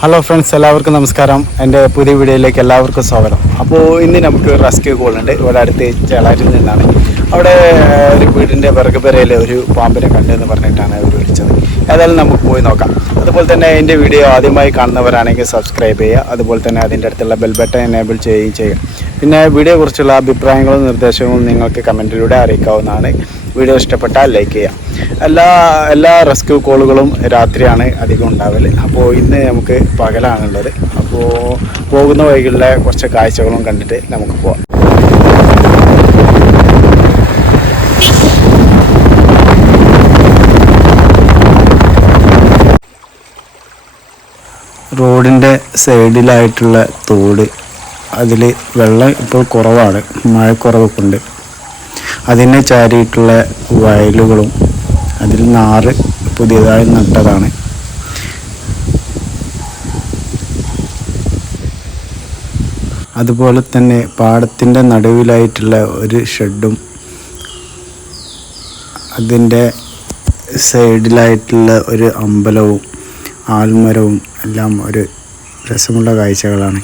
Hello friends എല്ലാവർക്കും നമസ്കാരം. എന്റെ പുതിയ വീഡിയോയിലേക്ക് എല്ലാവർക്കും സ്വാഗതം. അപ്പോൾ ഇന്ന് നമുക്ക് റെസ്ക്യൂ കോൾ ഉണ്ട്. ഇവിടെ അടുത്ത് ചേളാരിൽ നിന്നാണ്. അവിടെ ഒരു വീടിന്റെ വിറകുപെരയിൽ ഒരു പാമ്പിനെ കണ്ടെന്ന് പറഞ്ഞിട്ടാണ് അവർ വിളിച്ചത്. ഏതായാലും നമുക്ക് പോയി നോക്കാം. അതുപോലെ തന്നെ എന്റെ വീഡിയോ ആദ്യമായി കാണുന്നവരാണെങ്കിൽ സബ്സ്ക്രൈബ് ചെയ്യുക. അതുപോലെ തന്നെ അതിന്റെ അടുത്തുള്ള ബെൽബട്ടൺ എനേബിൾ ചെയ്യുകയും ചെയ്യുക. പിന്നെ വീഡിയോയെക്കുറിച്ചുള്ള അഭിപ്രായങ്ങളും നിർദ്ദേശങ്ങളും നിങ്ങൾക്ക് കമന്റിലൂടെ അറിയിക്കാവുന്നതാണ്. വീഡിയോ ഇഷ്ടപ്പെട്ടാൽ ലൈക്ക് ചെയ്യാം. എല്ലാ എല്ലാ റെസ്ക്യൂ കോളുകളും രാത്രിയാണ് അധികം ഉണ്ടാവൽ. അപ്പോൾ ഇന്ന് നമുക്ക് പകലാണുള്ളത്. അപ്പോൾ പോകുന്ന വഴികളിലെ കുറച്ച് കാഴ്ചകളും കണ്ടിട്ട് നമുക്ക് പോവാം. റോഡിന്റെ സൈഡിലായിട്ടുള്ള തോട്. അതിൽ വെള്ളം ഇപ്പോൾ കുറവാണ്. മഴക്കുറവൊക്കെ ഉണ്ട്. അതിനെ ചാരിയിട്ടുള്ള വയലുകളും അതിൽ നാറ് പുതിയതായി നട്ടതാണ്. അതുപോലെ തന്നെ പാടത്തിന്റെ നടുവിലായിട്ടുള്ള ഒരു ഷെഡും അതിന്റെ സൈഡിലായിട്ടുള്ള ഒരു അമ്പലവും ആൽമരവും എല്ലാം ഒരു രസമുള്ള കാഴ്ചകളാണ്.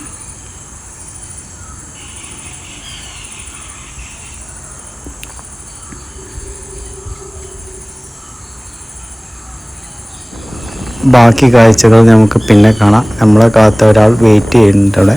ബാക്കി കാഴ്ചകൾ നമുക്ക് പിന്നെ കാണാം. നമ്മളെ കാത്ത ഒരാൾ വെയിറ്റ് ചെയ്യുന്നുണ്ട് അവിടെ.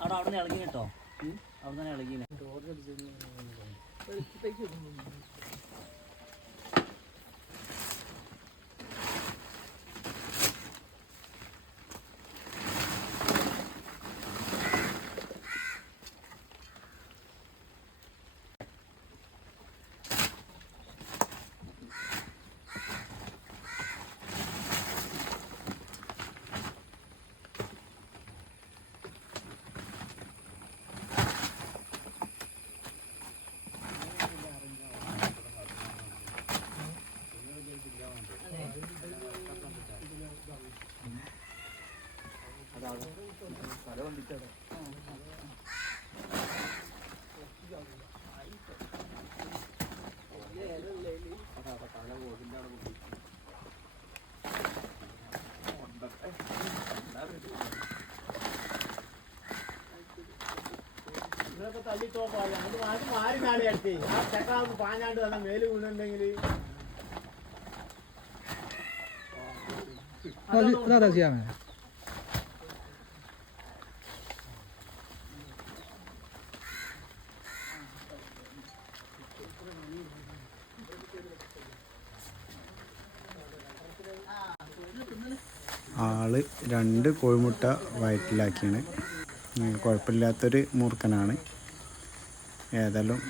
അവിടെ അവിടെ നിന്ന് ഇളകി കേട്ടോ. അവിടെ തന്നെ ഇളകി. പാഞ്ഞാണ്ട് തന്നെ മേല് വീണുണ്ടെങ്കിൽ അതാ ചെയ്യാമേ ആൾ രണ്ട് കോഴിമുട്ട വയറ്റിലാക്കിയാണ്. കുഴപ്പമില്ലാത്തൊരു മൂർഖനാണ്. ഏതായാലും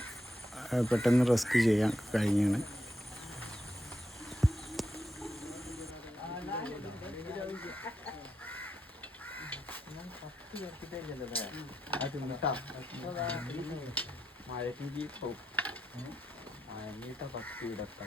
പെട്ടെന്ന് റെസ്ക്യൂ ചെയ്യാൻ കഴിഞ്ഞാണ്. മഴ പത്ത് ഇടത്തേ